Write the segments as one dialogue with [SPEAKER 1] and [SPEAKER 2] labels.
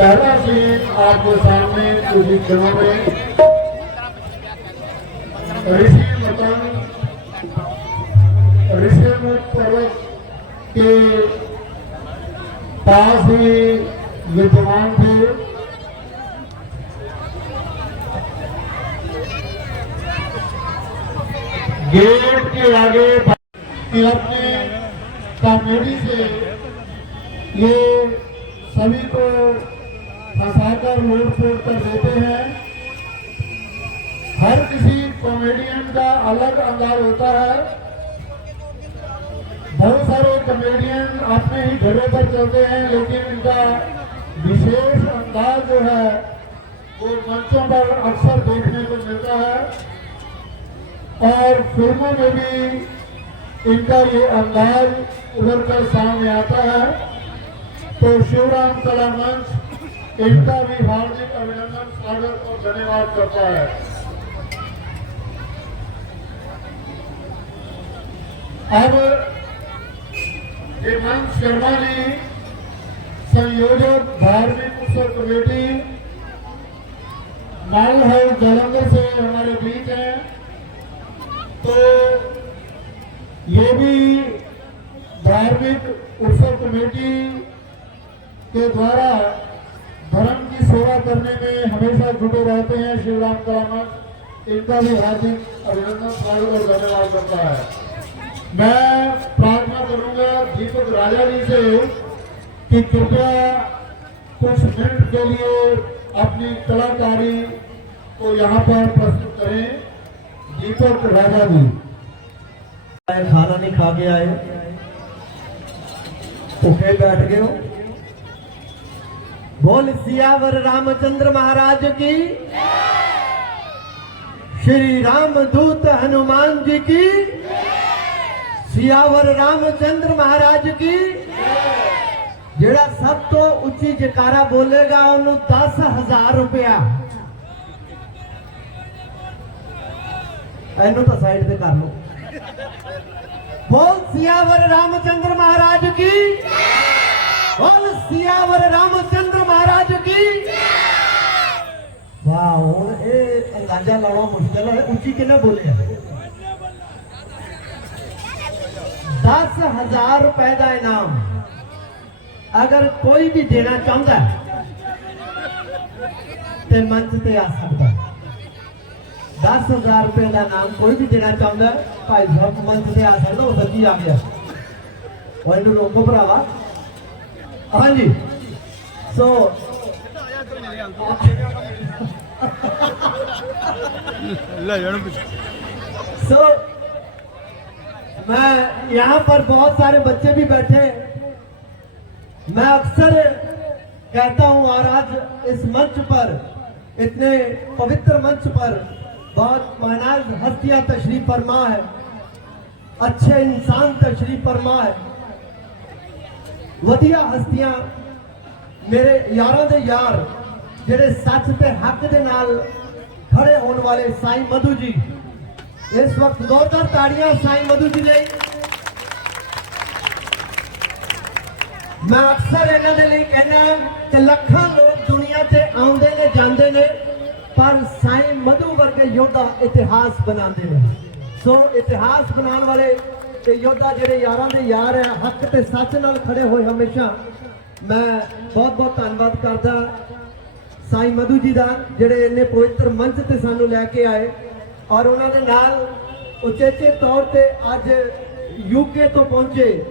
[SPEAKER 1] पहला सीन आपके सामने कुछ ही क्षणों में। ऋषि मतंग ऋषि पर्वत के पास ही विद्यमान थे। गेट के आगे अपने कॉमेडी से ये सभी को फंसाकर रोड फोड़ कर देते हैं। हर किसी कॉमेडियन का अलग अंदाज होता है। बहुत सारे कॉमेडियन अपने ही घरों पर चलते हैं, लेकिन इनका विशेष अंदाज जो है, वो मंचों पर अक्सर देखने को मिलता है। और फ़िल्मों में भी इनका ये अंदाज उभर कर सामने आता है। तो शिवराम कला मंच इनका भी हार्दिक अभिनंदन, स्वागत और धन्यवाद करता है। अब हेमंत शर्मा जी, संयोजक धार्मिक उत्सव कमेटी माल हाउस जालंधर से हमारे बीच हैं। तो ये भी धार्मिक उत्सव कमेटी के द्वारा धर्म की सेवा करने में हमेशा जुटे रहते हैं शिवराम कलामत इनका भी हार्दिक अभिनंदन स्वागत और धन्यवाद करता है। मैं प्रार्थना करूँगा दीपक राजा जी से कि कृपया कुछ मिनट के लिए अपनी कलाकारी को यहाँ पर प्रस्तुत करें। दीपक राजा जी।
[SPEAKER 2] खाना नहीं खा के आए। भूखे बैठ गए हो। बोल सियावर रामचंद्र महाराज की श्री राम दूत हनुमान जी की सियावर रामचंद्र महाराज की ਜਿਹੜਾ ਸਭ ਤੋਂ ਉੱਚੀ ਜਕਾਰਾ ਬੋਲੇਗਾ ਉਹਨੂੰ 10000 ਰੁਪਇਆ ਇਹਨੂੰ ਤਾਂ ਸਾਈਡ ਤੇ ਕਰ ਲਓ बोल सियावर रामचंद्र महाराज की और सियावर रामचंद्र महाराज की वाह, और अंदाज़ा लाना मुश्किल है ऊँची के ना बोले दस हज़ार रुपए का इनाम। अगर कोई भी देना चाहता है तो मंच से आ सकता दस हज़ार रुपए का इनाम कोई भी देना चाहता है, भाई साहब, मंच से आ सकता, वो सच्ची आ गया। और इन रोको भरावा।
[SPEAKER 3] हाँ जी। सो
[SPEAKER 2] सो मैं यहाँ पर बहुत सारे बच्चे भी बैठे मैं अक्सर कहता हूँ और आज इस मंच पर, इतने पवित्र मंच पर बहुत मानाज हस्तियाँ तशरीफ़ फरमा है। अच्छे इंसान तशरीफ़ फरमा है। ਵਧੀਆ ਹਸਤੀਆਂ ਮੇਰੇ ਯਾਰਾਂ ਦੇ ਯਾਰ ਜਿਹੜੇ ਸੱਚ ਤੇ ਹੱਕ ਦੇ ਨਾਲ ਖੜੇ ਹੋਣ ਵਾਲੇ ਸਾਈਂ ਮਧੂ ਜੀ। ਇਸ ਵਕਤ ਜ਼ੋਰਦਾਰ ਤਾੜੀਆਂ ਸਾਈਂ ਮਧੂ ਜੀ ਲਈ। ਮੈਂ ਅਕਸਰ ਇਹਨਾਂ ਦੇ ਲਈ ਕਹਿੰਦਾ ਕਿ ਲੱਖਾਂ ਲੋਕ ਦੁਨੀਆ ਤੇ ਆਉਂਦੇ ਨੇ, ਜਾਂਦੇ ਨੇ, ਪਰ ਸਾਈਂ ਮਧੂ ਵਰਗੇ ਯੋਧਾ ਇਤਿਹਾਸ ਬਣਾਉਂਦੇ ਨੇ। ਸੋ ਇਤਿਹਾਸ ਬਣਾਉਣ ਵਾਲੇ ਤੇ ਯੋਧਾ ਜਿਹੜੇ ਯਾਰਾਂ ਦੇ ਯਾਰ ਹੈ ਹੱਕ ਤੇ ਸੱਚ ਨਾਲ ਖੜੇ ਹੋਏ ਹਮੇਸ਼ਾ। ਮੈਂ ਬਹੁਤ ਬਹੁਤ ਧੰਨਵਾਦ ਕਰਦਾ ਸਾਈਂ ਮਧੂ ਜੀ ਦਾ, ਜਿਹੜੇ ਇੰਨੇ ਪਵਿੱਤਰ ਮੰਚ ਤੇ ਸਾਨੂੰ ਲੈ ਕੇ ਆਏ। ਔਰ ਉਹਨਾਂ ਦੇ ਨਾਲ ਉਚੇਚੇ ਤੌਰ ਤੇ ਅੱਜ ਯੂਕੇ ਤੋਂ ਪਹੁੰਚੇ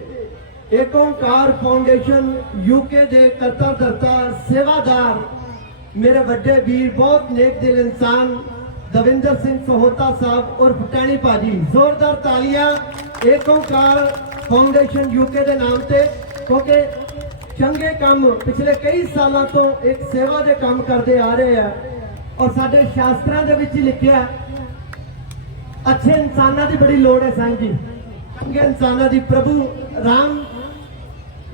[SPEAKER 2] ਏਕ ਓਂਕਾਰ ਫਾਊਂਡੇਸ਼ਨ ਯੂਕੇ ਦੇ ਕਰਤਾ ਧਰਤਾ ਸੇਵਾਦਾਰ। ਮੇਰੇ ਵੱਡੇ ਵੀਰ, ਬਹੁਤ ਨੇਕ ਦਿਲ ਇਨਸਾਨ, ਦਵਿੰਦਰ ਸਿੰਘ ਸਹੋਤਾ ਸਾਹਿਬ ਔਰ ਫਟਾਣੀ ਭਾਜੀ। ਜ਼ੋਰਦਾਰ ਤਾਲੀਆਂ। ਏਕ ਓਂਕਾਰ ਫਾਊਂਡੇਸ਼ਨ ਯੂਕੇ ਦੇ ਨਾਮ ਤੇ, ਕਿਉਂਕਿ ਚੰਗੇ ਕੰਮ ਪਿਛਲੇ ਕਈ ਸਾਲਾਂ ਤੋਂ ਇੱਕ ਸੇਵਾ ਦੇ ਕੰਮ ਕਰਦੇ ਆ ਰਹੇ ਆ। ਔਰ ਸਾਡੇ ਸ਼ਾਸਤਰਾਂ ਦੇ ਵਿੱਚ ਹੀ ਲਿਖਿਆ ਅੱਛੇ ਇਨਸਾਨਾਂ ਦੀ ਬੜੀ ਲੋੜ ਹੈ ਸੰਗ ਜੀ। ਚੰਗੇ ਇਨਸਾਨਾਂ ਦੀ ਪ੍ਰਭੂ ਰਾਮ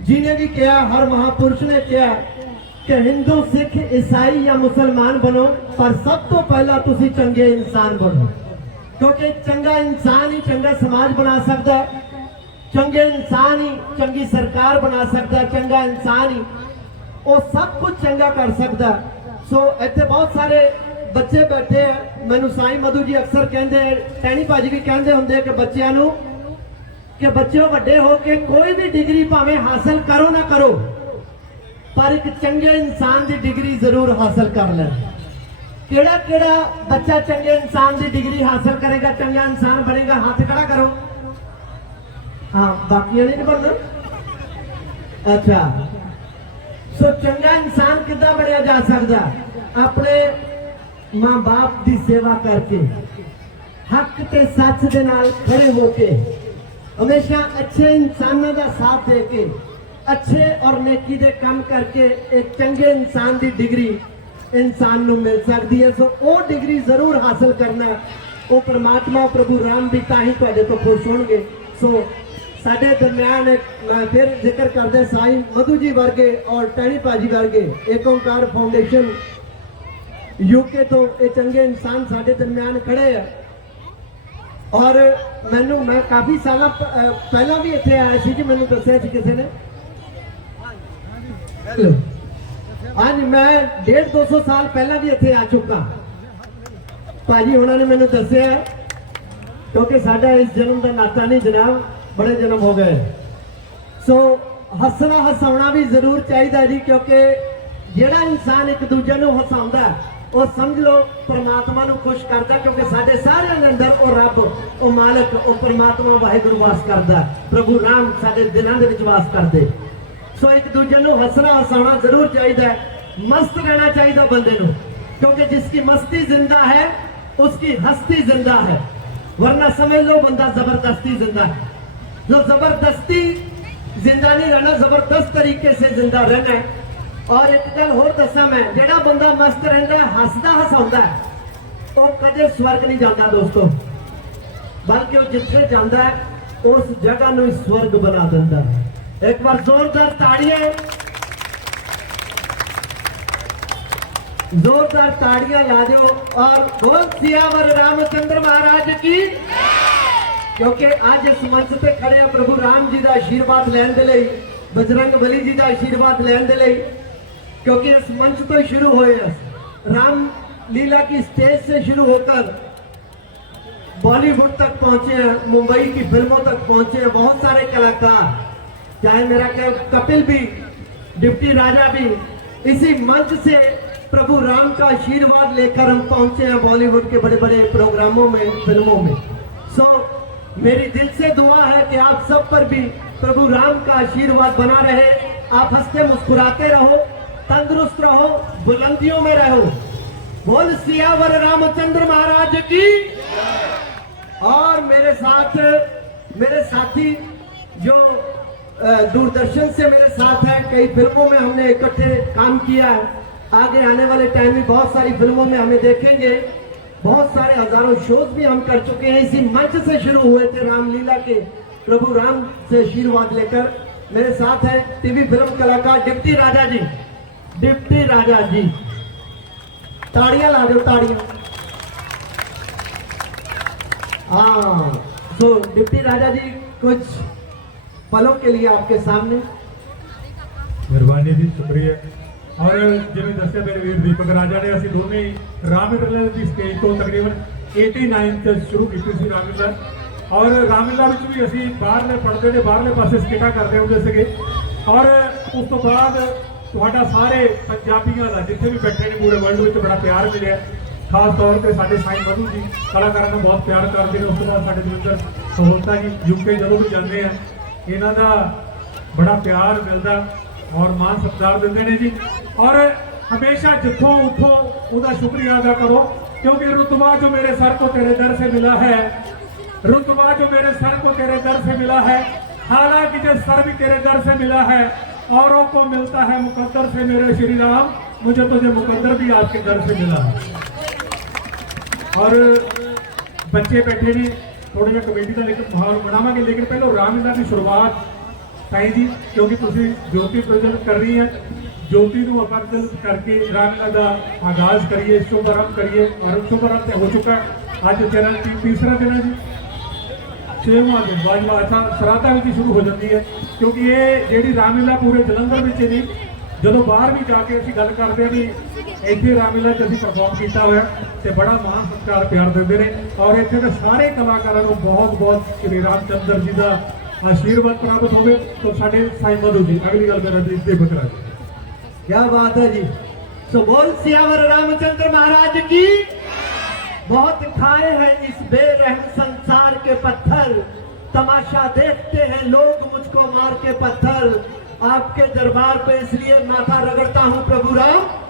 [SPEAKER 2] ਜੀ ਨੇ ਵੀ ਕਿਹਾ, ਹਰ ਮਹਾਪੁਰਸ਼ ਨੇ ਕਿਹਾ ਕਿ ਹਿੰਦੂ, ਸਿੱਖ, ਈਸਾਈ ਜਾਂ ਮੁਸਲਮਾਨ ਬਣੋ, ਪਰ ਸਭ ਤੋਂ ਪਹਿਲਾਂ ਤੁਸੀਂ ਚੰਗੇ ਇਨਸਾਨ ਬਣੋ। ਕਿਉਂਕਿ ਚੰਗਾ ਇਨਸਾਨ ਹੀ ਚੰਗਾ ਸਮਾਜ ਬਣਾ ਸਕਦਾ ਹੈ। ਚੰਗੇ ਇਨਸਾਨ ਹੀ ਚੰਗੀ ਸਰਕਾਰ ਬਣਾ ਸਕਦਾ ਚੰਗਾ ਇਨਸਾਨ ਹੀ ਉਹ ਸਭ ਕੁਝ ਚੰਗਾ ਕਰ ਸਕਦਾ ਸੋ ਇੱਥੇ ਬਹੁਤ ਸਾਰੇ ਬੱਚੇ ਬੈਠੇ ਆ। ਮੈਨੂੰ ਸਾਈ ਮਧੂ ਜੀ ਅਕਸਰ ਕਹਿੰਦੇ, ਟੈਣੀ ਭਾਜੀ ਵੀ ਕਹਿੰਦੇ ਹੁੰਦੇ ਕਿ ਬੱਚਿਆਂ ਨੂੰ ਕਿ ਬੱਚਿਓ ਵੱਡੇ ਹੋ ਕੇ ਕੋਈ ਵੀ ਡਿਗਰੀ ਭਾਵੇਂ ਹਾਸਲ ਕਰੋ ਨਾ ਕਰੋ, ਪਰ ਇੱਕ ਚੰਗੇ ਇਨਸਾਨ ਦੀ ਡਿਗਰੀ ਜ਼ਰੂਰ ਹਾਸਲ ਕਰ ਲੈ ਕਿਹੜਾ ਕਿਹੜਾ ਬੱਚਾ ਚੰਗੇ ਇਨਸਾਨ ਦੀ ਡਿਗਰੀ ਹਾਸਲ ਕਰੇਗਾ, ਚੰਗਾ ਇਨਸਾਨ ਬਣੇਗਾ, ਹੱਥ ਖੜਾ ਕਰੋ। ਹਾਂ, ਬਾਕੀਆਂ ਨੇ ਨਹੀਂ ਅੱਛਾ। ਸੋ ਚੰਗਾ ਇਨਸਾਨ ਕਿੱਦਾਂ ਬਣਿਆ ਜਾ ਸਕਦਾ? ਆਪਣੇ ਮਾਂ-ਬਾਪ ਦੀ ਸੇਵਾ ਕਰਕੇ, ਹੱਕ ਤੇ ਸੱਚ ਦੇ ਨਾਲ ਖੜੇ ਹੋ ਕੇ, ਹਮੇਸ਼ਾ ਅੱਛੇ ਇਨਸਾਨਾਂ ਦਾ ਸਾਥ ਦੇ ਕੇ, ਅੱਛੇ ਔਰ ਨੇਕੀ ਦੇ ਕੰਮ ਕਰਕੇ ਇੱਕ ਚੰਗੇ ਇਨਸਾਨ ਦੀ ਡਿਗਰੀ ਇਨਸਾਨ ਨੂੰ ਮਿਲ ਸਕਦੀ ਹੈ। ਸੋ ਉਹ ਡਿਗਰੀ ਜ਼ਰੂਰ ਹਾਸਲ ਕਰਨਾ ਉਹ ਪ੍ਰਮਾਤਮਾ ਪ੍ਰਭੂ ਰਾਮ ਵੀ ਤਾਂ ਹੀ ਤੁਹਾਡੇ ਤੋਂ ਖੁਸ਼ ਹੋਣਗੇ। ਸੋ ਸਾਡੇ ਦਰਮਿਆਨ ਮੈਂ ਫਿਰ ਜ਼ਿਕਰ ਕਰਦੇ ਸਾਈਂ ਮਧੂ ਜੀ ਵਰਗੇ ਔਰ ਟੈਣੀ ਭਾਜੀ ਵਰਗੇ ਏਕ ਓੰਕਾਰ ਫਾਊਂਡੇਸ਼ਨ ਯੂਕੇ ਤੋਂ ਇਹ ਚੰਗੇ ਇਨਸਾਨ ਸਾਡੇ ਦਰਮਿਆਨ ਖੜੇ ਆ। ਔਰ ਮੈਨੂੰ, ਮੈਂ ਕਾਫੀ ਸਾਲਾਂ ਪਹਿਲਾਂ ਵੀ ਇੱਥੇ ਆਇਆ ਸੀ ਜੀ। ਮੈਨੂੰ ਦੱਸਿਆ ਸੀ ਕਿਸੇ ਨੇ। ਹੈਲੋ ਅੱਜ ਮੈਂ 1.5 200 ਸਾਲ ਪਹਿਲਾਂ ਵੀ ਇੱਥੇ ਆ ਚੁੱਕਾ। ਭਾਜੀ, ਉਹਨਾਂ ਨੇ ਮੈਨੂੰ ਦੱਸਿਆ, ਕਿਉਂਕਿ ਸਾਡਾ ਇਸ ਜਨਮ ਦਾ ਨਾਤਾ ਨਹੀਂ ਜਨਾਬ, ਬੜੇ ਜਨਮ ਹੋ ਗਏ। ਸੋ ਹੱਸਣਾ ਹਸਾਉਣਾ ਵੀ ਜ਼ਰੂਰ ਚਾਹੀਦਾ ਜੀ, ਕਿਉਂਕਿ ਜਿਹੜਾ ਇਨਸਾਨ ਇੱਕ ਦੂਜੇ ਨੂੰ ਹਸਾਉਂਦਾ, ਉਹ ਸਮਝ ਲਓ ਪ੍ਰਮਾਤਮਾ ਨੂੰ ਖੁਸ਼ ਕਰਦਾ, ਕਿਉਂਕਿ ਸਾਡੇ ਸਾਰਿਆਂ ਦੇ ਅੰਦਰ ਉਹ ਰੱਬ, ਉਹ ਮਾਲਕ, ਉਹ ਪ੍ਰਮਾਤਮਾ ਵਾਹਿਗੁਰੂ ਵਾਸ ਕਰਦਾ। ਪ੍ਰਭੂ ਰਾਮ ਸਾਡੇ ਦਿਲਾਂ ਦੇ ਵਿੱਚ ਵਾਸ ਕਰਦੇ। ਸੋ ਇੱਕ ਦੂਜੇ ਨੂੰ ਹੱਸਣਾ ਹਸਾਉਣਾ ਜ਼ਰੂਰ ਚਾਹੀਦਾ ਹੈ ਮਸਤ ਰਹਿਣਾ ਚਾਹੀਦਾ ਬੰਦੇ ਨੂੰ ਕਿਉਂਕਿ ਜਿਸ ਦੀ ਮਸਤੀ ਜ਼ਿੰਦਾ ਹੈ ਉਸ ਦੀ ਹਸਤੀ ਜ਼ਿੰਦਾ ਹੈ ਵਰਨਾ ਸਮਝ ਲਓ ਬੰਦਾ ਜ਼ਬਰਦਸਤੀ ਜ਼ਿੰਦਾ ਹੈ जो जबरदस्ती जिंदा नहीं रहना जबरदस्त तरीके से जिंदा रहना है और एक गल होर दसा मैं जोड़ा बंदा मस्त रहा हसदा हसाता है वह कदे स्वर्ग नहीं जाता दोस्तों बल्कि वह जिथे जाता है उस जगह में स्वर्ग बना दिता है ਹੈ ਇੱਕ ਵਾਰ ਜ਼ੋਰਦਾਰ ਤਾੜੀਆਂ जोरदार ताड़ियां ला दो और बोल सियावर रामचंद्र महाराज की ਕਿਉਂਕਿ ਅੱਜ ਇਸ ਮੰਚ ਤੇ ਖੜੇ ਆ ਪ੍ਰਭੂ ਰਾਮ ਜੀ ਦਾ ਆਸ਼ੀਰਵਾਦ ਲੈਣ ਦੇ ਲਈ ਬਜਰੰਗ ਬਲੀ ਜੀ ਦਾ ਆਸ਼ੀਰਵਾਦ ਲੈਣ ਦੇ ਲਈ क्योंकि इस मंच तो ही शुरू हुए हैं राम लीला की स्टेज से शुरू होकर बॉलीवुड तक पहुंचे हैं मुंबई की फिल्मों तक पहुंचे हैं बहुत सारे कलाकार चाहे मेरा क्या कपिल भी डिप्टी राजा भी इसी मंच से प्रभु राम का आशीर्वाद लेकर हम पहुँचे हैं बॉलीवुड के बड़े बड़े प्रोग्रामों में फ़िल्मों में। सो so, मेरी दिल से दुआ है कि आप सब पर भी प्रभु राम का आशीर्वाद बना रहे। आप हँसते मुस्कुराते रहो तंदुरुस्त रहो बुलंदियों में रहो। बोल सियावर रामचंद्र महाराज की और मेरे साथ मेरे साथी जो दूरदर्शन से मेरे साथ है। कई फ़िल्मों में हमने इकट्ठे काम किया है। आगे आने वाले टाइम में बहुत सारी फ़िल्मों में हमें देखेंगे। बहुत सारे हज़ारों शोज़ भी हम कर चुके हैं। इसी मंच से शुरू हुए थे रामलीला के। प्रभु राम से आशीर्वाद लेकर मेरे साथ है टीवी फ़िल्म कलाकार डिप्टी राजा जी। डिप्टी राजा जी। ताड़ियाँ ला दो, ताड़ियाँ। हाँ तो डिप्टी राजा जी, कुछ पलों के लिए आपके सामने
[SPEAKER 4] ਮਿਹਰਬਾਨੀ ਜੀ ਸ਼ੁਕਰੀਆ ਔਰ ਜਿਵੇਂ ਦੱਸਿਆ ਮੇਰੇ ਵੀਰ ਦੀਪਕ ਰਾਜਾ ਨੇ ਅਸੀਂ ਦੋਨੇ ਹੀ ਰਾਮਲੀਲਾ ਦੀ ਸਟੇਜ ਤੋਂ ਤਕਰੀਬਨ 89 ਚ ਸ਼ੁਰੂ ਕੀਤੀ ਸੀ ਰਾਮਲੀਲਾ ਔਰ ਰਾਮਲੀਲਾ ਵਿੱਚ ਵੀ ਅਸੀਂ ਬਾਹਰਲੇ ਪਰਦੇ ਦੇ ਬਾਹਰਲੇ ਪਾਸੇ ਸਕਿੱਟਾਂ ਕਰਦੇ ਹੁੰਦੇ ਸੀਗੇ ਔਰ ਉਸ ਤੋਂ ਬਾਅਦ ਤੁਹਾਡਾ ਸਾਰੇ ਪੰਜਾਬੀਆਂ ਦਾ ਜਿੱਥੇ ਵੀ ਬੈਠੇ ਨੇ ਪੂਰੇ ਵਰਲਡ ਵਿੱਚ ਬੜਾ ਪਿਆਰ ਮਿਲਿਆ ਖਾਸ ਤੌਰ ਤੇ ਸਾਡੇ ਸਾਈਂ ਮਧੂ ਜੀ ਕਲਾਕਾਰਾਂ ਨੂੰ ਬਹੁਤ ਪਿਆਰ ਕਰਦੇ ਨੇ ਉਸ ਤੋਂ ਬਾਅਦ ਸਾਡੇ ਦਵਿੰਦਰ ਸਹੋਤਾ ਜੀ ਯੂਕੇ ਜਦੋਂ ਵੀ ਜਾਂਦੇ ਆ ਇਹਨਾਂ ਦਾ ਬੜਾ ਪਿਆਰ ਮਿਲਦਾ ਔਰ ਮਾਨ ਸਤਿਕਾਰ ਦਿੰਦੇ ਨੇ ਜੀ ਔਰ ਹਮੇਸ਼ਾ ਜਿੱਥੋਂ ਉੱਠੋ ਉਹਦਾ ਸ਼ੁਕਰੀਆ ਅਦਾ ਕਰੋ क्योंकि रुतबा जो मेरे सर को तेरे दर से मिला है रुतबा जो मेरे सर को तेरे दर से मिला है हालांकि जो सर भी तेरे दर से मिला है औरों को मिलता है मुकद्दर से मेरे श्री राम मुझे तुझे मुकद्दर भी आपके दर से मिला है ਔਰ ਬੱਚੇ ਬੈਠੇ ਨੇ ਥੋੜਾ ਜਿਹਾ ਕਮੇਟੀ ਦਾ ਲੇਕਿਨ ਮਾਹੌਲ ਬਣਾਵਾਂਗੇ, ਲੇਕਿਨ ਪਹਿਲਾਂ ਰਾਮਲੀਲਾ ਦੀ ਸ਼ੁਰੂਆਤ ਸਾਈਂ ਜੀ, ਕਿਉਂਕਿ ਤੁਸੀਂ ਜੋਤੀ ਪ੍ਰਜਵਲਿਤ ਕਰ ਰਹੀ ਹੈ, ਜੋਤੀ ਨੂੰ ਆਪਾਂ ਕਰਕੇ ਰਾਮਲੀਲਾ ਦਾ ਆਗਾਜ਼ ਕਰੀਏ ਸ਼ੁਭਾਰੰਭ ਕਰੀਏ ਆਰੰਭ ਸ਼ੁਭਾਰੰਭ ਤੇ ਹੋ ਚੁੱਕਾ ਹੈ। ਅੱਜ ਤੇਰਾ ਤੀਸਰਾ ਦਿਨ ਹੈ ਜੀ ਛੇਵਾਂ ਦਿਨ, ਬਾਜਵਾ ਅੱਛਾ ਸਰਾਤਾ ਵਿੱਚ ਹੀ ਸ਼ੁਰੂ ਹੋ ਜਾਂਦੀ ਹੈ, ਕਿਉਂਕਿ ਇਹ ਜਿਹੜੀ ਰਾਮਲੀਲਾ ਪੂਰੇ ਜਲੰਧਰ ਵਿੱਚ ਹੀ ਨਹੀਂ ਜਦੋਂ ਬਾਹਰ ਵੀ ਜਾ ਕੇ ਅਸੀਂ ਗੱਲ ਕਰਦੇ ਹਾਂ ਵੀ ਇੱਥੇ ਰਾਮਲੀਲਾ 'ਚ ਅਸੀਂ ਪਰਫਾਰਮ ਕੀਤਾ ਹੋਇਆ ਤੇ ਬੜਾ ਮਾਣ ਸਤਿਕਾਰ ਪਿਆਰ ਦਿੰਦੇ ਨੇ ਔਰ ਇੱਥੇ ਦੇ ਸਾਰੇ ਕਲਾਕਾਰਾਂ ਨੂੰ ਬਹੁਤ ਬਹੁਤ ਸ਼੍ਰੀ ਰਾਮ ਚੰਦਰ ਜੀ ਦਾ ਆਸ਼ੀਰਵਾਦ ਪ੍ਰਾਪਤ ਹੋਵੇ ਤੋਂ ਸਾਡੇ ਸਾਈਂ ਮਧੂ ਜੀ ਅਗਲੀ ਗੱਲ ਮੇਰਾ ਜੀ ਦੇ ਬਕਰਾ ਜੀ
[SPEAKER 2] क्या बात है जी तो बोल सियावर रामचंद्र महाराज की बहुत खाए हैं इस बेरहम संसार के पत्थर तमाशा देखते हैं लोग मुझको मार के पत्थर आपके दरबार पे इसलिए माथा रगड़ता हूँ, प्रभु राम।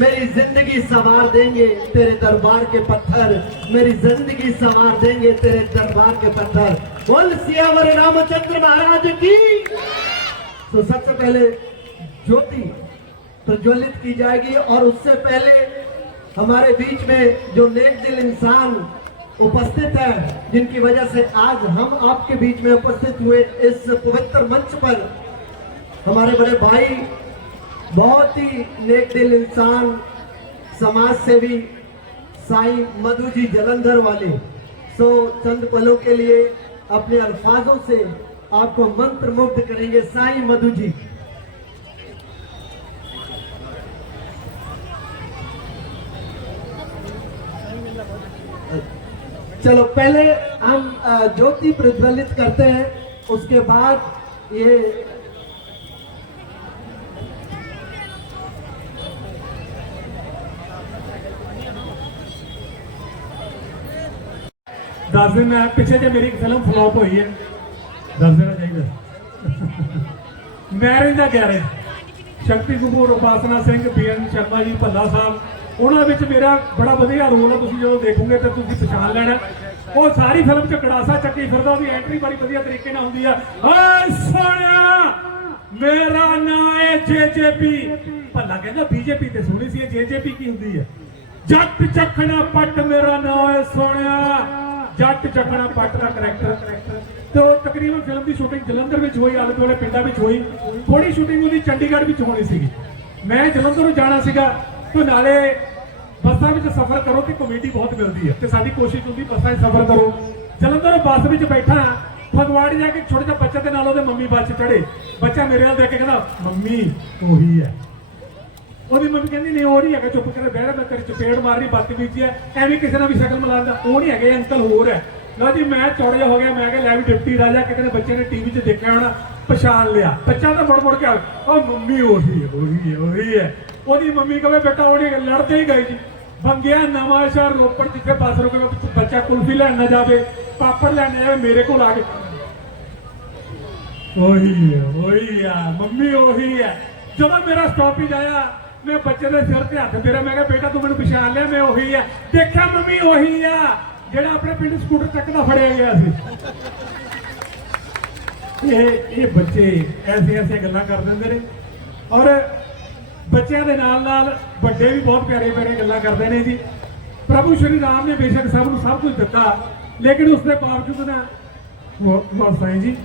[SPEAKER 2] मेरी ज़िंदगी संवार देंगे तेरे दरबार के पत्थर। मेरी ज़िंदगी संवार देंगे तेरे दरबार के पत्थर। बोल सियावर रामचंद्र महाराज की। तो सबसे पहले ज्योति प्रज्वलित की जाएगी और उससे पहले हमारे बीच में जो नेक दिल इंसान उपस्थित है, जिनकी वजह से आज हम आपके बीच में उपस्थित हुए इस पवित्र मंच पर हमारे बड़े भाई, बहुत ही नेक दिल इंसान समाज सेवी साईं मधु जी जलंधर वाले। सो, चंद पलों के लिए अपने अल्फाजों से आपको मंत्र मुग्ध करेंगे साईं मधु जी। चलो, पहले हम ज्योति प्रज्वलित करते हैं, उसके बाद ये
[SPEAKER 4] ਦੱਸ ਦਿਨ ਪਿੱਛੇ ਜੇ ਮੇਰੀ ਇੱਕ ਫਿਲਮ ਫਲॉप ਹੋਈ ਹੈ। ਦੱਸ ਦੇਣਾ ਚਾਹੀਦਾ। ਮੈਰਿਜ ਦਾ ਕਹਿ ਸ਼ਕਤੀ ਕਪੂਰ, ਉਪਾਸਨਾ ਸਿੰਘ ਬੀਐਨ ਸ਼ਰਮਾ ਜੀ, ਭੱਲਾ ਸਾਹਿਬ, ਉਹਨਾਂ ਵਿੱਚ ਮੇਰਾ ਬੜਾ ਵਧੀਆ ਰੋਲ ਹੈ। ਤੁਸੀਂ ਜਦੋਂ ਦੇਖੋਗੇ ਤਾਂ ਤੁਸੀਂ ਪਛਾਣ ਲੈਣਾ। ਉਹ ਸਾਰੀ ਫਿਲਮ ਚ ਕੜਾਸਾ ਚੱਕੀ ਫਿਰਦਾ, ਉਹਦੀ ਐਂਟਰੀ ਬੜੀ ਵਧੀਆ ਤਰੀਕੇ ਨਾਲ ਹੁੰਦੀ ਆ। ਓਏ ਸੋਹਣਿਆ ਮੇਰਾ ਨਾਂ ਹੈ ਜੇਜੇਪੀ ਭੱਲਾ ਕਹਿੰਦਾ ਬੀਜੇਪੀ ਤੇ ਸੁਣੀ ਸੀ, ਇਹ ਜੇਜੇਪੀ ਕੀ ਹੁੰਦੀ ਹੈ ਜੱਟ ਚੱਕਣਾ ਪੱਟ, ਮੇਰਾ ਨਾਂ ਹੈ ਸੋਹਣਿਆ ਜੱਟ ਚੱਕਣਾ ਪੱਟ ਦਾ ਕਰੈਕਟਰ ਤੇ ਉਹ ਤਕਰੀਬਨ ਫਿਲਮ ਦੀ ਸ਼ੂਟਿੰਗ ਜਲੰਧਰ ਵਿੱਚ ਹੋਈ, ਆਲੇ ਦੁਆਲੇ ਪਿੰਡਾਂ ਵਿੱਚ ਹੋਈ। ਥੋੜੀ ਸ਼ੂਟਿੰਗ ਉਹਦੀ ਚੰਡੀਗੜ੍ਹ ਵਿੱਚ ਹੋਣੀ ਸੀਗੀ। ਮੈਂ ਜਲੰਧਰ ਨੂੰ ਜਾਣਾ ਸੀਗਾ, ਤੇ ਨਾਲੇ ਬੱਸਾਂ ਵਿੱਚ ਸਫ਼ਰ ਕਰੋ ਤੇ ਕਮੇਟੀ ਬਹੁਤ ਮਿਲਦੀ ਹੈ। ਤੇ ਸਾਡੀ ਕੋਸ਼ਿਸ਼ ਹੁੰਦੀ, ਬੱਸਾਂ 'ਚ ਸਫ਼ਰ ਕਰੋ। ਜਲੰਧਰ ਬੱਸ ਵਿੱਚ ਬੈਠਾ, ਫਗਵਾੜੀ ਜਾ ਕੇ ਛੋਟੇ ਜਿਹੇ ਬੱਚੇ ਦੇ ਨਾਲ ਉਹਦੇ ਮੰਮੀ ਬੱਸ ਚੜੇ ਬੱਚਾ ਮੇਰੇ ਨਾਲ ਦੇਖ ਕੇ ਕਹਿੰਦਾ, ਮੰਮੀ, ਉਹੀ ਹੈ। ਉਹਦੀ ਮੰਮੀ ਕਹਿੰਦੀ, ਨਹੀਂ, ਉਹ ਨਹੀਂ ਹੈਗਾ ਚੁੱਪ ਕਰਕੇ ਬਹਿ ਰਿਹਾ ਮੈਂ ਤੇਰੀ ਚਪੇੜ ਮਾਰਨੀ ਬਦਤਮੀਜ਼ੀ ਹੈ ਐਵੇਂ ਕਿਸੇ ਨਾਲ ਵੀ ਸ਼ਕਲ ਮਿਲਾਉਂਦਾ ਉਹ ਨਹੀਂ ਹੈਗੇ ਅੰਕਲ ਹੋਰ ਹੈ। ਲਓ ਜੀ, ਮੈਂ ਚੌੜ ਹੋ ਗਿਆ, ਮੈਂ ਕਿਹਾ ਲੈ ਵੀ ਡਿਪਟੀ ਰਾਜਾ, ਕਿਤੇ ਬੱਚੇ ਨੇ ਟੀਵੀ 'ਚ ਦੇਖਿਆ ਹੋਣਾ, ਪਛਾਣ ਲਿਆ। ਬੱਚਾ ਤਾਂ ਮੁੜ ਮੁੜ ਕੇ ਆ ਉਹ ਮੰਮੀ, ਉਹੀ ਹੈ ਉਹੀ ਹੈ ਉਹੀ ਹੈ। ਉਹਦੀ ਮੰਮੀ ਕਹੇ, ਬੇਟਾ, ਉਹ ਨਹੀਂ, ਲੜਦੇ ਹੀ ਗਏ ਜੀ। ਬੰਗਿਆ ਨਵਾਂ ਸ਼ਹਿਰ ਰੋਪੜ, ਜਿੱਥੇ ਬੱਸ ਰੁਕੇ ਬੱਚਾ ਕੁਲਫੀ ਲੈਣ ਨਾ ਜਾਵੇ, ਪਾਪੜ ਲੈਣ ਜਾਵੇ, ਮੇਰੇ ਕੋਲ ਆ ਕੇ ਉਹੀ ਹੈ, ਉਹੀ ਆ, ਮੰਮੀ, ਉਹੀ ਹੈ। ਜਦੋਂ ਮੇਰਾ ਸਟਾਪੇਜ ਆਇਆ ਮੈਂ ਬੱਚੇ ਦੇ ਸਿਰ ਤੇ ਹੱਥ ਫੇਰਿਆ, ਮੈਂ ਕਿਹਾ, ਬੇਟਾ, ਤੂੰ ਮੈਨੂੰ ਪਛਾਣ ਲਿਆ, ਮੈਂ ਉਹੀ ਆ। ਦੇਖਿਆ ਮੰਮੀ ਉਹੀ ਆ, ਜਿਹੜਾ ਆਪਣੇ ਪਿੰਡ ਸਕੂਟਰ ਚੱਕਦਾ ਫੜਿਆ ਗਿਆ ਸੀ। ਇਹ ਇਹ ਬੱਚੇ ਐਸੇ ਐਸੇ ਗੱਲਾਂ ਕਰ ਦਿੰਦੇ ਨੇ। ਔਰ ਬੱਚਿਆਂ ਦੇ ਨਾਲ ਨਾਲ ਵੱਡੇ ਵੀ ਬਹੁਤ ਪਿਆਰੇ ਪਿਆਰੇ ਗੱਲਾਂ ਕਰਦੇ ਨੇ ਜੀ। ਪ੍ਰਭੂ ਸ਼੍ਰੀ ਰਾਮ ਨੇ ਬੇਸ਼ੱਕ ਸਭ ਨੂੰ ਸਭ ਕੁਝ ਦਿੱਤਾ, ਲੇਕਿਨ ਉਸ ਦੇ ਬਾਵਜੂਦ ਨਾ ਉਹ ਸਾਈਂ ਜੀ,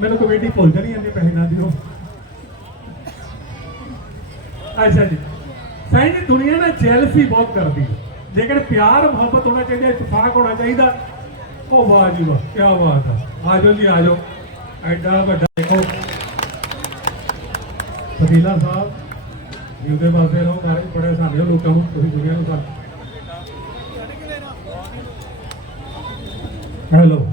[SPEAKER 4] ਮੈਨੂੰ ਕਮੇਟੀ ਭੁੱਲ ਜਾਣੀ ਇੰਨੇ ਪੈਸੇ ਨਾ ਦਿਓ। ਅੱਛਾ ਜੀ। ਸਾਈਂ ਜੀ, ਦੁਨੀਆ ਨਾਲ ਜੈਲਸੀ ਬਹੁਤ ਕਰਦੀ ਹੈ। ਲੇਕਿਨ ਪਿਆਰ, ਮੁਹੱਬਤ ਹੋਣਾ ਚਾਹੀਦਾ, ਇਤਫਾਕ ਹੋਣਾ ਚਾਹੀਦਾ। ਉਹ ਵਾਹ ਜੀ ਵਾਹ ਕੀ ਬਾਤ ਹੈ ਆ ਜਾਓ ਜੀ, ਆ ਜਾਓ। ਐਡਾ ਵੱਡਾ ਦੇਖੋ। ਫਕੀਲਾ ਸਾਹਿਬ ਜਿਉਂਦੇ ਵਾਸਤੇ ਰਹੋ, ਘਰ ਬੜੇ ਸਾਡੇ ਲੋਕਾਂ ਨੂੰ, ਤੁਸੀਂ ਦੁਨੀਆ ਨੂੰ ਸਾ ਹੈਲੋ।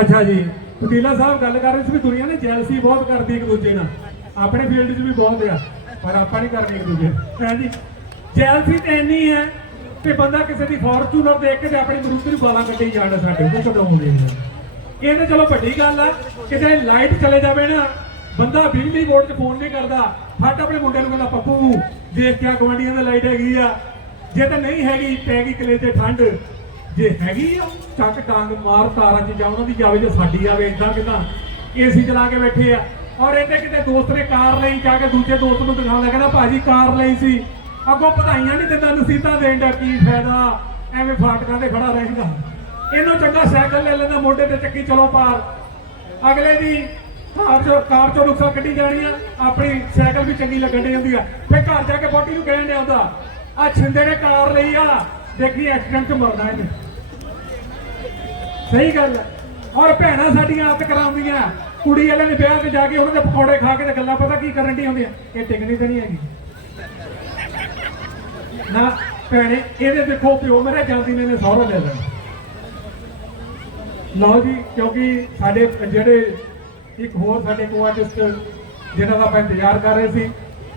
[SPEAKER 4] ਅੱਛਾ ਜੀ ਪਟੀਲਾ ਸਾਹਿਬ ਗੱਲ ਕਰ ਰਹੇ ਸੀ ਵੀ ਦੁਨੀਆ ਨੇ ਜੈਲਸੀ ਬਹੁਤ ਕਰਦੀ ਇੱਕ ਦੂਜੇ ਨਾਲ। ਆਪਣੇ ਫੀਲਡ 'ਚ ਵੀ ਬਹੁਤ ਆ, ਪਰ ਆਪਾਂ ਨਹੀਂ ਕਰਨੀ ਦੂਜੇ ਹੈ ਜੀ? ਜੈਲਸੀ ਤੇ ਇੰਨੀ ਹੈ ਕਿ ਬੰਦਾ ਕਿਸੇ ਦੀ ਫੋਰਚੂਨਰ ਦੇਖ ਕੇ ਤੇ ਆਪਣੀ ਮਰੂਤੀ ਨੂੰ ਗਾਲਾਂ ਕੱਢੀ ਜਾਣਾ ਸਾਡੇ ਕੋਲ ਕਢਾਉਂਦੇ ਨੇ ਇਹ ਤਾਂ ਚਲੋ ਵੱਡੀ ਗੱਲ ਆ, ਕਿਤੇ ਲਾਈਟ ਚਲੇ ਜਾਵੇ ਨਾ, ਬੰਦਾ ਬਿਜਲੀ ਬੋਰਡ 'ਚ ਫੋਨ ਨਹੀਂ ਕਰਦਾ, ਫੱਟ ਆਪਣੇ ਮੁੰਡੇ ਨੂੰ ਕਹਿੰਦਾ, ਪੱਪੂ, ਦੇਖ ਕੇ ਗਵਾਂਡੀਆਂ ਦੀ ਲਾਈਟ ਹੈਗੀ ਆ। ਜੇ ਤਾਂ ਨਹੀਂ ਹੈਗੀ, ਪੈ ਗਈ ਕਲੇ ਤੇ ਠੰਡ। ਜੇ ਹੈਗੀ ਆ, ਚੱਕ ਟਾਂਗ ਮਾਰ ਤਾਰਾਂ 'ਚ ਜਾਂ ਉਹਨਾਂ ਦੀ ਜਾਵੇ, ਜੇ ਸਾਡੀ ਆਵੇ ਇਦਾਂ ਕਿਦਾਂ? ਏਸੀ ਚਲਾ ਕੇ ਬੈਠੇ ਆ। ਔਰ ਇਹਦੇ ਕਿਤੇ ਦੋਸਤ ਨੇ ਕਾਰ ਲਈ ਜਾ ਕੇ ਦੂਜੇ ਦੋਸਤ ਨੂੰ ਦਿਖਾਉਂਦਾ, ਕਹਿੰਦਾ ਭਾਜੀ ਕਾਰ ਲਈ ਸੀ। ਅੱਗੋਂ ਵਧਾਈਆਂ ਨਹੀਂ ਦਿੰਦਾ ਨਸੀਤਾਂ ਦੇਣ ਦਾ ਕੀ ਫਾਇਦਾ? ਐਵੇਂ ਫਾਟਕਾਂ ਤੇ ਖੜਾ ਰਹਿੰਦਾ। ਇਹਨੂੰ ਚੰਗਾ ਸਾਈਕਲ ਲੈ ਲੈਂਦਾ, ਮੋਢੇ ਤੇ ਚੱਕੀ ਚਲੋ ਪਾਰ। ਅਗਲੇ ਦੀ ਕਾਰ ਚੋਂ ਕਾਰ ਚੋਂ ਨੁਕਸਾ ਕੱਢੀ ਜਾਣੀ ਆ ਆਪਣੀ ਸਾਈਕਲ ਵੀ ਚੰਗੀ ਲੱਗਣ ਦੀ ਹੁੰਦੀ ਆ। ਫੇ ਘਰ ਜਾ ਕੇ ਬੋਟੀ ਨੂੰ ਕਹਿਣ ਡਿਆ ਹੁੰਦਾ, ਆ ਛਿੰਦੇ ਨੇ ਕਾਰ ਲਈ ਆ, ਦੇਖੀ ਐਕਸੀਡੈਂਟ ਚ ਮਰਨਾ ਇਹਨੇ। ਸਹੀ ਗੱਲ ਹੈ। ਔਰ ਭੈਣਾਂ ਸਾਡੀਆਂ ਆਪ ਕਰਾਉਂਦੀਆਂ।
[SPEAKER 5] ਕੁੜੀ ਵਾਲਿਆਂ ਦੇ ਵਿਆਹ ਤੇ ਜਾ ਕੇ ਉਹਨਾਂ ਦੇ ਪਕੌੜੇ ਖਾ ਕੇ ਤੇ ਗੱਲਾਂ ਪਤਾ ਕੀ ਕਰਨ ਦੀ ਹੁੰਦੀਆਂ? ਇਹ ਟਿਕਣੀ ਤੇ ਨਹੀਂ ਹੈਗੀ। ਨਾ, ਭੈਣੇ, ਇਹਦੇ ਦੇਖੋ ਪਿਓ ਮੇਰੇ, ਜਲਦੀ ਨੇ ਸਹੁਰਾ ਲੈ ਲੈਣਾ। ਲਓ ਜੀ, ਕਿਉਂਕਿ ਸਾਡੇ ਜਿਹੜੇ ਇੱਕ ਹੋਰ ਸਾਡੇ ਕੋ ਆਰਟਿਸਟ ਜਿਹਨਾਂ ਦਾ ਆਪਾਂ ਇੰਤਜ਼ਾਰ ਕਰ ਰਹੇ ਸੀ,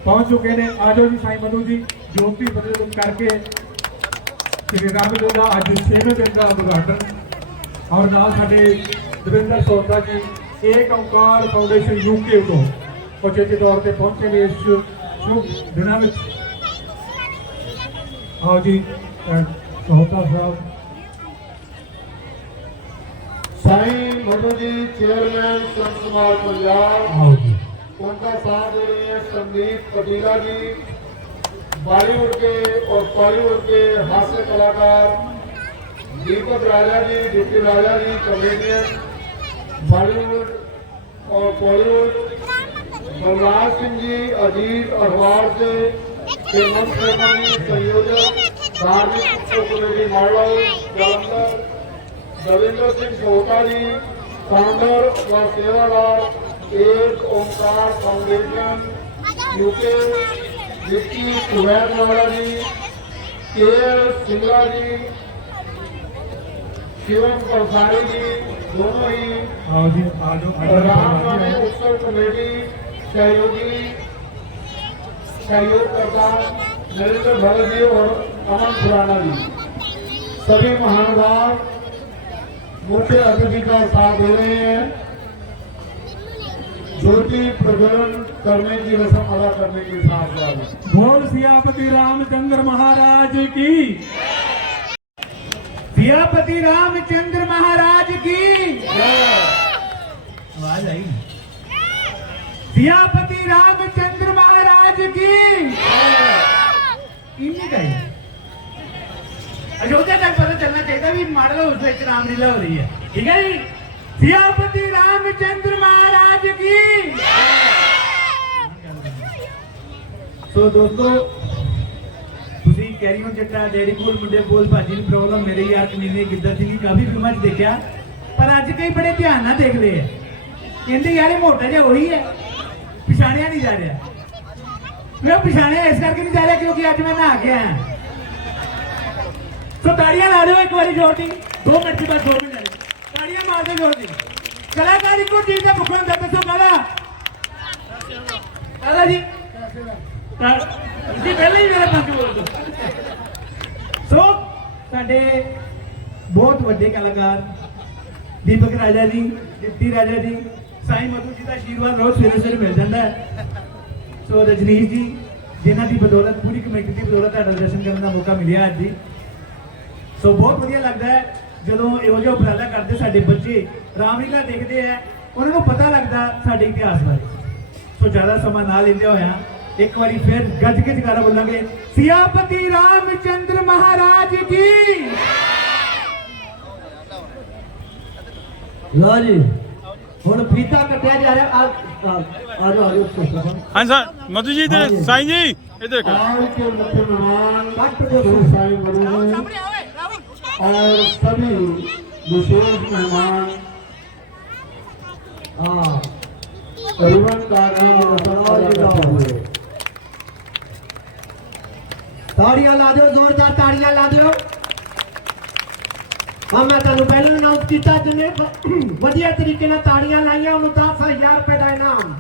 [SPEAKER 5] ਪਹੁੰਚ ਚੁੱਕੇ ਨੇ। ਆਜੋ ਜੀ, ਸਾਈਂ ਮਨੂ ਜੀ, ਜੋਤੀ ਬਦਲ ਕਰਕੇ ਸ੍ਰੀ ਰਾਮ ਲੀਲਾ ਅੱਜ 6ਵੇਂ ਦਿਨ ਦਾ ਉਦਘਾਟਨ। ਔਰ ਨਾਲ ਸਾਡੇ ਦਵਿੰਦਰ ਸੋਤਾ ਜੀ एक ओंकार फाउंडेशन यूके को उचेचे तौर पर पहुँचे ने इस शुभ दिन में आओ जी सहोता
[SPEAKER 1] साहब। साई मोटू जी चेयरमैन संत कुमार
[SPEAKER 5] पंजाब हाँ
[SPEAKER 1] उनका साथ दे रहे हैं संदीप कटीला जी बॉलीवुड के और बॉलीवुड के हास्य कलाकार दीपक राजा जी डिप्टी राजा जी कमेडियन। ਬਾਲੀਵੁੱਡ ਔਰ ਕੋਲੀਵੁੱਡ ਬਲਰਾਜ ਸਿੰਘ ਜੀ, ਅਜੀਤ ਅਖਬਾਰ ਦੇ ਸਿਮਨ ਸਰਮਾਨੀ ਸੰਯੋਜਕ, ਧਾਰਮਿਕ ਕਮੇਟੀ ਮਾਲਵਾ ਜਲੰਧਰ ਦਵਿੰਦਰ ਸਿੰਘ ਸੋਤਾ ਜੀ ਫਾਊਂਡਰ ਵਾ ਸੇਵਾਦਾਰ, ਏਕ ਓਮਕਾਰ ਫਾਊਂਡੇਸ਼ਨ ਯੂਕੇ ਜਿੱਤੀ ਕੁਵੈਤ ਮਾਲਾ ਜੀ, ਕੇ ਸਿੰਘਲਾ ਜੀ, ਸ਼ਿਵਮ ਪ੍ਰਸਾਦ ਜੀ दोनों ही उत्सव कमेटी सहयोगी सहयोगकर्ता नरेंद्र भरत जी और अमन खुराना जी सभी महानुभाव मुख्य अतिथि का साथ दे रहे हैं ज्योति प्रज्वलन करने की रसम अदा करने के साथ
[SPEAKER 5] बोल सियापति रामचंद्र महाराज की पियापति रामचंद्र महाराज की। आवाज़ आई। पियापति रामचंद्र महाराज की। इनने अयोध्या तक पता चलना चाहिए था भी लो उसमें रामलीला हो रही है। ठीक है जी? सियापति रामचंद्र महाराज की। तो दोस्तों ਕੈਰੀ ਔਨ ਜੱਟਾ ਡੈਡੀ ਕੋਲ ਮੁੰਡੇ ਬੋਲ ਭਾਜੀ ਨੂੰ ਪ੍ਰੋਬਲਮ ਮੇਰੇ ਯਾਰ ਕਮੀਨੇ ਗਿੱਦੜ ਸਿੰਘ ਕਾਫੀ ਫਿਲਮਾਂ 'ਚ ਦੇਖਿਆ। ਪਰ ਅੱਜ ਕਈ ਬੜੇ ਧਿਆਨ ਨਾਲ ਦੇਖਦੇ ਆ। ਕਹਿੰਦੇ ਯਾਰ ਇਹ ਮੋਟਾ ਜਿਹਾ ਉਹੀ ਹੈ, ਪਛਾਣਿਆ ਨਹੀਂ ਜਾ ਰਿਹਾ। ਮੈਂ ਪਛਾਣਿਆ ਇਸ ਕਰਕੇ ਨਹੀਂ ਜਾ ਰਿਹਾ ਕਿਉਂਕਿ ਅੱਜ ਮੈਂ ਨਹਾ ਕੇ ਆਇਆ। ਸੋ ਤਾੜੀਆਂ ਲਾ ਦਿਓ ਇੱਕ ਵਾਰੀ ਜ਼ੋਰ ਦੀ। 2 ਮਿੰਟ ਦੀ ਬਸ 2 ਮਿੰਟ ਤਾੜੀਆਂ ਮਾਰ ਦਿਓ ਜ਼ੋਰ ਦੀ। ਕਲਾਕਾਰ ਇੱਕੋ ਚੀਜ਼ ਦਾ ਭੁੱਖਣ ਦਾ ਦੱਸੋ ਕਾਲਾ ਕਾਲਾ ਜੀ। ਤਾਂ ਪਹਿਲਾਂ ਹੀ ਮੇਰਾ ਪੰਜ ਬੋਲ ਸੋ, ਸਾਡੇ ਬਹੁਤ ਵੱਡੇ ਕਲਾਕਾਰ, ਦੀਪਕ ਰਾਜਾ ਜੀ ਦਿੱਤੀ ਰਾਜਾ ਜੀ, ਸਾਈ ਮਧੂ ਜੀ ਦਾ ਆਸ਼ੀਰਵਾਦ ਰੋਜ਼ ਸਵੇਰੇ ਸਵੇਰੇ ਮਿਲ ਜਾਂਦਾ ਹੈ। ਸੋ ਰਜਨੀਸ਼ ਜੀ, ਜਿਨ੍ਹਾਂ ਦੀ ਬਦੌਲਤ, ਪੂਰੀ ਕਮੇਟੀ ਦੀ ਬਦੌਲਤ ਤੁਹਾਡਾ ਦਰਸ਼ਨ ਕਰਨ ਦਾ ਮੌਕਾ ਮਿਲਿਆ ਅੱਜ ਜੀ। ਸੋ ਬਹੁਤ ਵਧੀਆ ਲੱਗਦਾ ਹੈ, ਜਦੋਂ ਇਹੋ ਜਿਹਾ ਉਪਰਾਲਾ ਕਰਦੇ ਸਾਡੇ ਬੱਚੇ, ਰਾਮਲੀਲਾ ਦੇਖਦੇ ਆ ਉਹਨਾਂ ਨੂੰ ਪਤਾ ਲੱਗਦਾ ਸਾਡੇ ਇਤਿਹਾਸ ਬਾਰੇ। ਸੋ ਜ਼ਿਆਦਾ ਸਮਾਂ ਨਾ ਲੈਂਦੇ ਹੋਇਆ ਇੱਕ ਵਾਰੀ ਫਿਰ ਗੱਜ ਕੇ ਜਗਾਰਾ ਬੋਲਾਂਗੇ। ਸਿਆਪਤੀ ਰਾਮਚੰਦਰ ਮਹਾਰਾਜ ਕੀ
[SPEAKER 2] ਲੋ ਜੀ ਹੁਣ ਫੀਤਾ ਕੱਟਿਆ ਜਾ ਰਿਹਾ। ਆ ਆ ਜਾਓ ਆ ਜਾਓ
[SPEAKER 6] ਹਾਂ ਸਰ ਮਧੂ ਜੀ ਤੇ ਸਾਈਂ ਜੀ
[SPEAKER 1] ਇਧਰ ਕਰ ਆਲ
[SPEAKER 2] ਕੇ ਮੁੱਖ
[SPEAKER 1] ਮਹਿਮਾਨ ਕੱਟ ਦੇ ਸਾਈਂ ਗੁਰੂ ਜੀ। ਔਰ ਸਭੀ
[SPEAKER 2] ਵਿਸ਼ੇਸ਼
[SPEAKER 1] ਮਹਿਮਾਨ। ਆ ਰਿਵਨ ਕਾਰਨ ਮਸਲਾ ਜਿਹਾ ਹੋਵੇ
[SPEAKER 2] ਤਾੜੀਆਂ ਲਾ ਦਿਓ, ਜ਼ੋਰਦਾਰ ਤਾੜੀਆਂ ਲਾ ਦਿਓ। ਹਾਂ, ਮੈਂ ਤੁਹਾਨੂੰ ਪਹਿਲਾਂ ਅਨਾਉਂਸ ਕੀਤਾ ਜਿਹਨੇ ਵਧੀਆ ਤਰੀਕੇ ਨਾਲ ਤਾੜੀਆਂ ਲਾਈਆਂ, ਉਹਨੂੰ 10000 ਰੁਪਏ ਦਾ ਇਨਾਮ।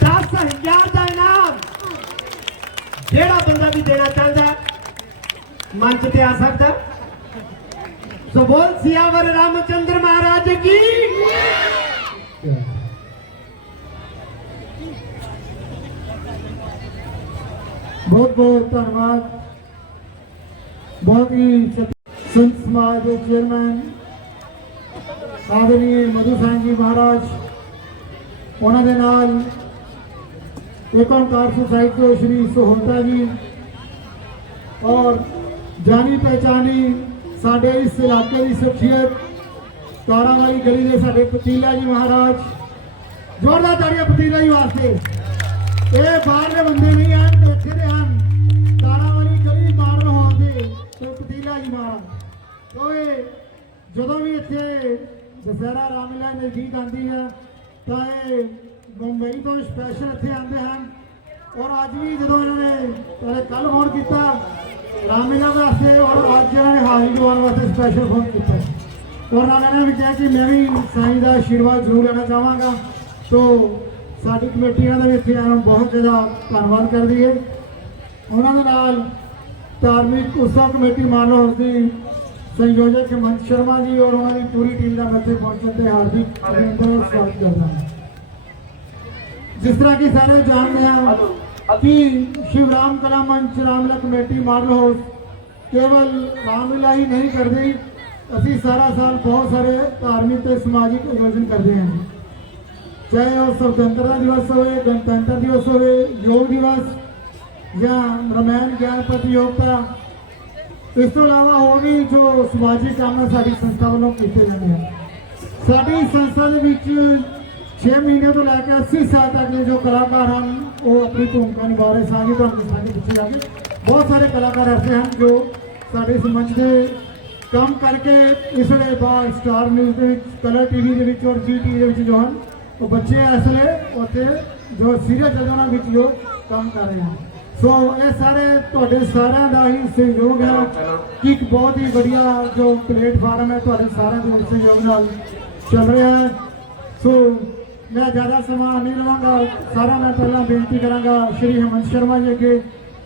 [SPEAKER 2] 10000 ਦਾ ਇਨਾਮ! ਜਿਹੜਾ ਬੰਦਾ ਵੀ ਦੇਣਾ ਚਾਹੁੰਦਾ ਮੰਚ ਤੇ ਆ ਸਕਦਾ ਸੋ ਬੋਲ ਸਿਆਵਰ ਰਾਮਚੰਦਰ ਮਹਾਰਾਜ ਕੀ?
[SPEAKER 1] ਬਹੁਤ ਬਹੁਤ ਧੰਨਵਾਦ। ਬਹੁਤ ਹੀ ਸੰਤ ਸਮਾਜ ਦੇ ਚੇਅਰਮੈਨ, ਆਦਰਨੀਏ ਮਧੂ ਸਿੰਘ ਜੀ ਮਹਾਰਾਜ, ਉਹਨਾਂ ਦੇ ਨਾਲ ਏਕ ਸੁਸਾਇਟੀ ਤੋਂ ਸ਼੍ਰੀ ਸੋਹਤਾ ਜੀ ਔਰ ਜਾਣੀ ਪਹਿਚਾਨੀ ਸਾਡੇ ਇਸ ਇਲਾਕੇ ਦੀ ਸ਼ਖਸੀਅਤ ਤਾਰਾਂ ਵਾਲੀ ਗਲੀ ਦੇ ਸਾਡੇ ਪਤੀਲਾ ਜੀ ਮਹਾਰਾਜ। ਜ਼ੋਰਦਾਰ ਤਾੜੀਆਂ ਪਤੀਲਾ ਜੀ ਵਾਸਤੇ। ਇਹ ਬਾਹਰਲੇ ਬੰਦੇ ਨਹੀਂ ਹਨ ਇੱਥੇ ਦੇ ਆਉਂਦੇ ਜਦੋਂ ਵੀ ਇੱਥੇ
[SPEAKER 7] ਦਸਹਿਰਾ ਰਾਮਲੀਲਾ ਨਜ਼ਦੀਕ ਆਉਂਦੀ ਹੈ, ਤਾਂ ਇਹ ਮੁੰਬਈ ਤੋਂ ਸਪੈਸ਼ਲ ਇੱਥੇ ਆਉਂਦੇ ਹਨ। ਔਰ ਅੱਜ ਵੀ ਜਦੋਂ ਇਹਨਾਂ ਨੇ ਪਹਿਲੇ ਕੱਲ ਫੋਨ ਕੀਤਾ ਰਾਮਲੀਲਾ ਵਾਸਤੇ ਔਰ ਅੱਜ ਇਹਨਾਂ ਨੇ ਹਾਜ਼ਰੀ ਦਿਵਾਉਣ ਵਾਸਤੇ ਸਪੈਸ਼ਲ ਫੋਨ ਕੀਤਾ। ਔਰ ਨਾਲ ਇਹਨਾਂ ਨੇ ਵੀ ਕਿਹਾ ਕਿ ਮੈਂ ਵੀ ਸਾਈਂ ਦਾ ਆਸ਼ੀਰਵਾਦ ਜ਼ਰੂਰ ਲੈਣਾ ਚਾਹਾਂਗਾ। ਸੋ ਸਾਡੀ ਕਮੇਟੀ ਇਹਨਾਂ ਦਾ ਵੀ ਇੱਥੇ ਆਉਣ ਨੂੰ ਬਹੁਤ ਜ਼ਿਆਦਾ ਧੰਨਵਾਦ ਕਰਦੀ ਹੈ। ਉਹਨਾਂ ਦੇ ਨਾਲ ਧਾਰਮਿਕ ਉਤਸਵ ਕਮੇਟੀ ਮਾਨਵ ਦੀ ਸੰਯੋਜਕ ਹੇਮੰਤ ਸ਼ਰਮਾ ਜੀ ਔਰ ਉਹਨਾਂ ਦੀ ਪੂਰੀ ਟੀਮ ਦਾ ਮੈਂ ਇੱਥੇ ਪਹੁੰਚਣ ਤੇ ਹਾਰਦਿਕ ਅਭਿਨੰਦਨ ਔਰ ਸਵਾਗਤ ਕਰਦਾ ਹਾਂ ਜਿਸ ਤਰ੍ਹਾਂ ਕਿ ਸਾਰੇ ਜਾਣਦੇ ਹਾਂ ਕਿ ਸ਼ਿਵਰਾਮ ਕਲਾ ਮੰਚ ਰਾਮਲਾ ਕਮੇਟੀ ਮਾਡਲ ਹਾਊਸ ਕੇਵਲ ਰਾਮਲੀਲਾ ਹੀ ਨਹੀਂ ਕਰਦੀ ਅਸੀਂ ਸਾਰਾ ਸਾਲ ਬਹੁਤ ਸਾਰੇ ਧਾਰਮਿਕ ਤੇ ਸਮਾਜਿਕ ਆਯੋਜਨ ਕਰਦੇ ਹਾਂ ਚਾਹੇ ਉਹ ਸੁਤੰਤਰਤਾ ਦਿਵਸ ਹੋਵੇ ਗਣਤੰਤਰ ਦਿਵਸ ਹੋਵੇ ਯੋਗ ਦਿਵਸ ਜਾਂ ਰਮਾਇਣ ਗਿਆਨ ਪ੍ਰਤੀਯੋਗਤਾ ਇਸ ਤੋਂ ਇਲਾਵਾ ਹੋਰ ਵੀ ਜੋ ਸਮਾਜਿਕ ਕੰਮ ਸਾਡੀ ਸੰਸਥਾ ਵੱਲੋਂ ਕੀਤੇ ਜਾਂਦੇ ਹਨ। ਸਾਡੀ ਸੰਸਥਾ ਦੇ ਵਿੱਚ 6 ਮਹੀਨੇ ਤੋਂ ਲੈ ਕੇ 80 ਸਾਲ ਤੱਕ ਦੇ ਜੋ ਕਲਾਕਾਰ ਹਨ, ਉਹ ਆਪਣੀ ਭੂਮਿਕਾ ਨਿਭਾ ਰਹੇ ਸਾਂਝੀ ਤੁਹਾਨੂੰ ਦੱਸਾਂਗੇ ਪਿੱਛੇ ਆ ਕੇ ਬਹੁਤ ਸਾਰੇ ਕਲਾਕਾਰ ਐਸੇ ਹਨ ਜੋ ਸਾਡੇ ਸਮਾਜ ਦੇ ਕੰਮ ਕਰਕੇ ਇਸ ਵੇਲੇ ਬਾਹਰ ਸਟਾਰ ਨਿਊਜ਼ ਦੇ ਵਿੱਚ ਕਲਰ ਟੀਵੀ ਦੇ ਵਿੱਚ ਔਰ ਜੀ ਟੀਵੀ ਦੇ ਵਿੱਚ ਜੋ ਹਨ, ਉਹ ਬੱਚੇ ਇਸ ਵੇਲੇ ਉੱਥੇ ਜੋ ਸੀਰੀਅਸ ਚੱਲਦੇ ਉਹਨਾਂ ਵਿੱਚ ਜੋ ਕੰਮ ਕਰ ਰਹੇ ਹਨ। ਸੋ ਇਹ ਸਾਰੇ ਤੁਹਾਡੇ ਸਾਰਿਆਂ ਦਾ ਹੀ ਸਹਿਯੋਗ ਹੈ ਕਿ ਇੱਕ ਬਹੁਤ ਹੀ ਵਧੀਆ ਜੋ ਪਲੇਟਫਾਰਮ ਹੈ ਤੁਹਾਡੇ ਸਾਰਿਆਂ ਦੇ ਸਹਿਯੋਗ ਨਾਲ ਚੱਲ ਰਿਹਾ ਹੈ ਸੋ ਮੈਂ ਜ਼ਿਆਦਾ ਸਮਾਂ ਨਹੀਂ ਲਵਾਂਗਾ ਸਾਰਾ ਮੈਂ ਪਹਿਲਾਂ ਬੇਨਤੀ ਕਰਾਂਗਾ ਸ਼੍ਰੀ ਹੇਮੰਤ ਸ਼ਰਮਾ ਜੀ ਅੱਗੇ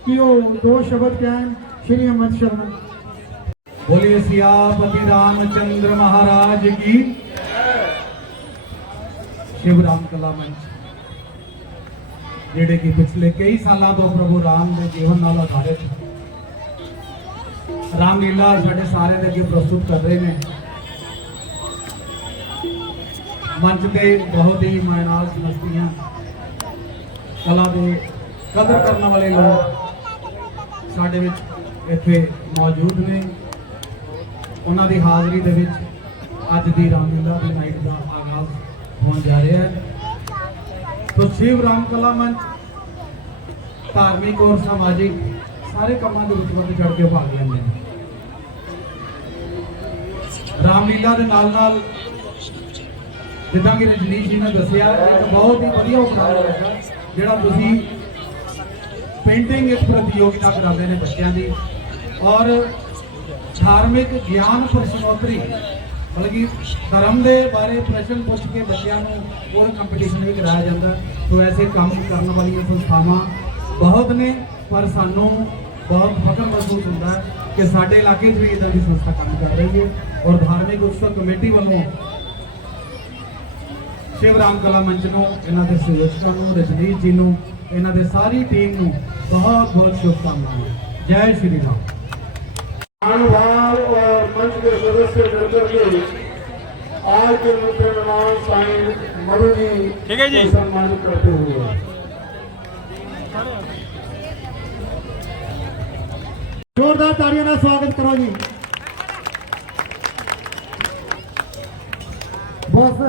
[SPEAKER 7] ਕਿ ਉਹ ਦੋ ਸ਼ਬਦ ਕਹਿਣ ਸ਼੍ਰੀ ਹੇਮੰਤ ਸ਼ਰਮਾ
[SPEAKER 8] बोलिए सियापति रामचंद्र महाराज की शिव राम कला मंच ਜਿਹੜੇ ਕਿ ਪਿਛਲੇ ਕਈ ਸਾਲਾਂ ਤੋਂ ਪ੍ਰਭੂ ਰਾਮ ਦੇ ਜੀਵਨ ਨਾਲ ਆਧਾਰਿਤ ਰਾਮਲੀਲਾ ਸਾਡੇ ਸਾਰੇ ਦੇ ਅੱਗੇ ਪ੍ਰਸਤੁਤ ਕਰ ਰਹੇ ਨੇ। ਮੰਚ ਤੇ ਬਹੁਤ ਹੀ ਮਾਇਨਾਜ਼ ਹਸਤੀਆਂ ਕਲਾ ਦੇ ਕਦਰ ਕਰਨ ਵਾਲੇ ਲੋਕ ਸਾਡੇ ਵਿੱਚ ਇੱਥੇ ਮੌਜੂਦ ਨੇ। ਉਹਨਾਂ ਦੀ ਹਾਜ਼ਰੀ ਦੇ ਵਿੱਚ ਅੱਜ ਦੀ ਰਾਮਲੀਲਾ ਦੀ ਨਾਈਟ ਦਾ ਆਗਾਜ਼ ਹੋਣ ਜਾ ਰਿਹਾ ਹੈ। ਤੋ ਸ਼ਿਵ ਰਾਮ ਕਲਾ ਮੰਚ, ਧਾਰਮਿਕ ਔਰ ਸਮਾਜਿਕ ਸਾਰੇ ਕੰਮਾਂ ਦੇ ਵਿੱਚ ਵੱਧ ਚੜ ਕੇ ਭਾਗ ਲੈਂਦੇ ਨੇ। ਰਾਮਲੀਲਾ ਦੇ ਨਾਲ ਨਾਲ ਜਿੱਦਾਂ ਕਿ ਰਜਨੀਸ਼ ਜੀ ਨੇ ਦੱਸਿਆ, ਇੱਕ ਬਹੁਤ ਹੀ ਵਧੀਆ ਉਪਰਾਲਾ ਲੱਗਾ ਜਿਹੜਾ ਤੁਸੀਂ ਪੇਂਟਿੰਗ ਇੱਕ ਪ੍ਰਤੀਯੋਗਿਤਾ ਕਰਾਉਂਦੇ ਨੇ ਬੱਚਿਆਂ ਦੀ ਔਰ ਧਾਰਮਿਕ ਗਿਆਨ ਪ੍ਰਸ਼ਨੋਤਰੀ ਮਤਲਬ ਕਿ ਧਰਮ ਦੇ ਬਾਰੇ ਪ੍ਰਸ਼ਨ ਪੁੱਛ ਕੇ ਬੱਚਿਆਂ ਨੂੰ ਉਹ ਕੰਪੀਟੀਸ਼ਨ ਵੀ ਕਰਾਇਆ ਜਾਂਦਾ। ਸੋ ਐਸੇ ਕੰਮ ਕਰਨ ਵਾਲੀਆਂ ਸੰਸਥਾਵਾਂ ਬਹੁਤ ਨੇ, ਪਰ ਸਾਨੂੰ ਬਹੁਤ ਫਖਰ ਮਹਿਸੂਸ ਹੁੰਦਾ ਕਿ ਸਾਡੇ ਇਲਾਕੇ 'ਚ ਵੀ ਇਦਾਂ ਦੀ ਸੰਸਥਾ ਕੰਮ ਕਰ ਰਹੀ ਹੈ ਔਰ ਧਾਰਮਿਕ ਉਤਸਵ ਕਮੇਟੀ ਵੱਲੋਂ ਸ਼ਿਵ ਰਾਮ ਕਲਾ ਮੰਚ ਨੂੰ, ਇਹਨਾਂ ਦੇ ਸਹਿਯੋਗਾਂ ਨੂੰ ਰਜਨੀਤ ਜੀ ਨੂੰ, ਇਹਨਾਂ ਦੇ ਸਾਰੀ ਟੀਮ ਨੂੰ ਬਹੁਤ ਬਹੁਤ ਸ਼ੁਭਕਾਮਨਾਵਾਂ। ਜੈ ਸ਼੍ਰੀ ਰਾਮ।
[SPEAKER 7] अनुभाव और मंच के सदस्य मिलकर के आज के मुख्य मेहमान साईं मधु जी
[SPEAKER 1] ठीक है जी।
[SPEAKER 7] को सम्मानित करते हुए जोरदार तालियों का स्वागत करो जी बस